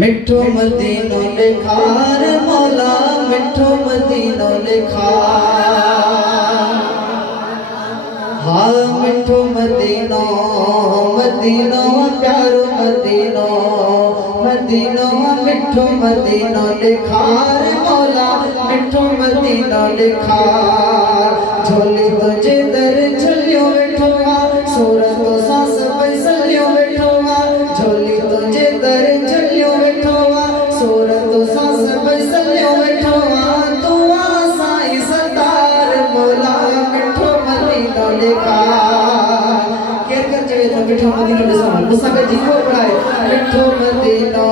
मिठो मदीनो लिखार मौला मिठो मदीनो लिखार हाँ मिठो मदीनो मदीनो प्यारो मदीनो मदीनो मिठो मदीनो लिखार मौला मिठो मदीनो लिखार झोली तुझे दर झलियो बैठोगा सूरत तो सांस बैसलियो बैठोगा झोली तुझे दर झलियो बैठोगा सूरत तो सांस बैसलियो बैठोगा तू आसाई सतार मौला मिठो मदीनो लिखार केर कर जवे तो मिठो मदीनो लिखार मुसाफे जीवो पड़ाए मिठो मदीनो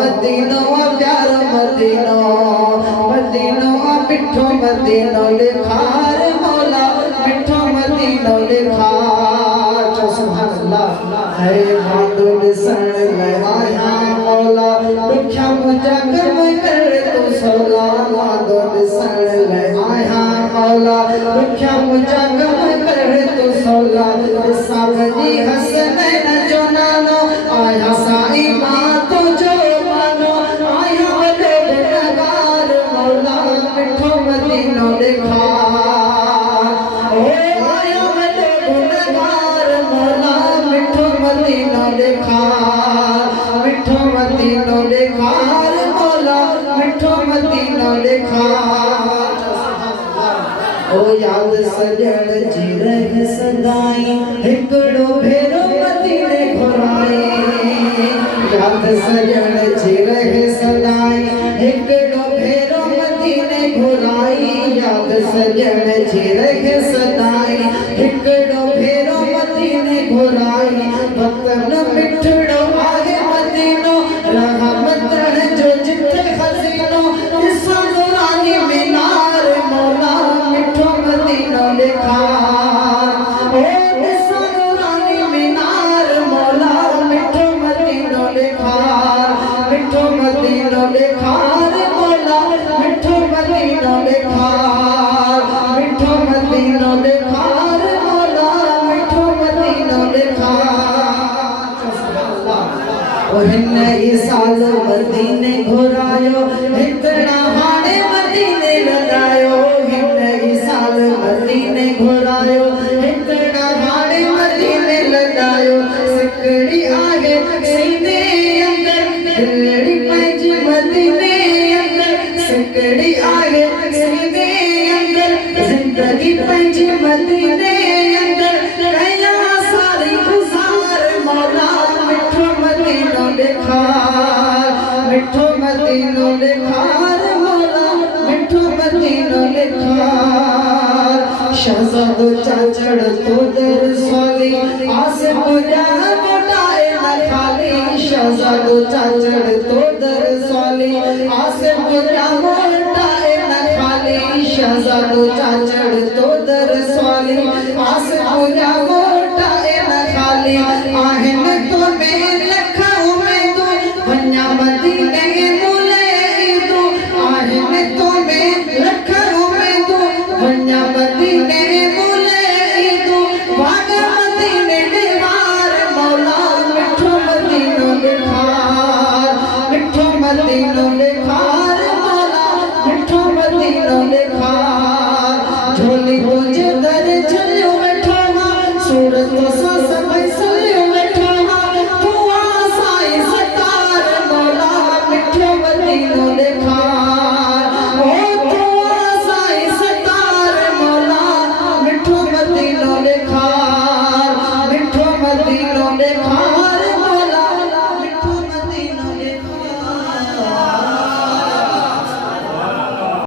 मदीनो प्यारो मदीनो मदीनो मिठो मदीनो लिखार मौला मिठो मदीनो लिखार जो सुभान अल्लाह है मांदो लिसन लगाया मौला दुखिया मुझा कर्म कर तू सोला मांदो लिसन लगाया मौला दुखिया मुझा कर्म कर तू सोला सावजी हसनैन जो नानो आया साई मां तो जो मानो आया वले गुनहगार मौला मिठो मदीनो लिखार ओ आया वले गुनहगार मौला मिठो मदीनो लिखार मिठो मदीनो लिखार मौला मिठो मदीनो लिखार ओ याद सजण जी रह सदाई हिकड़ो भेरो मदीने घुराए याद सजण जी रह सदाई हिकड़ो भेरो मदीने घुराई याद सजण जी रह सदाई हिकड़ो भेरो मदीने घुराई वतन मिठड़ो आहे मदीनो रहमत जो जिथे खजीनो ॾिसां नूरानी मीनार मौला मिठो मदीनो लिखार ओ ॾिसां नूरानी मीनार मौला मिठो मदीनो लिखार मिठो मदीनो लिखार मौला मिठो मदीनो लिखार मिठो मदीनो लिखार मौला मिठो मदीनो लिखार ओ हिन ई साल मदीने घुरायो हिकड़ा हाणे मदीने लगायो हिन ई साल मदीने घुरायो हिकड़ा हाणे मदीने लगायो सिकड़ी आहे सीने अंदर दिलड़ी पंहिंजी मदीने अंदर सिकड़ी आहे सीने अंदर जिंदगी पंहिंजी मदीने अंदर कया सारी गुज़ार मौला मिठो मदीनो लिखार मिठो मदीनो लिखार मौला मिठो मदीनो लिखार शहजादो चाचड़ तो दर स्वाली आसे पूजा मोटाए न खाली शहजादो चाचड़ तो दर स्वाली आसे पूजा मोटाए न खाली शहजादो चाचड़ तो दर स्वाली आसे पूजा मोटाए न खाली आहन तो में लखों में तो वन्या मदीने मुले तो आहन तो में लखों में तो वन्या मदीने मुले तो भाग मदीने दीवार मौला मिठो मदीनो लिखार मिठो मदीनो लिखार मौला मिठो मदीनो लिखार झोली तुझे दर झलियो बैठोगा सूरत तो सांस बैसलियो बैठोगा तू आसाई सतार मौला मिठो मदीनो लिखार ओ तू आसाई सतार मौला मिठो मदीनो लिखार मिठो मदीनो लिखार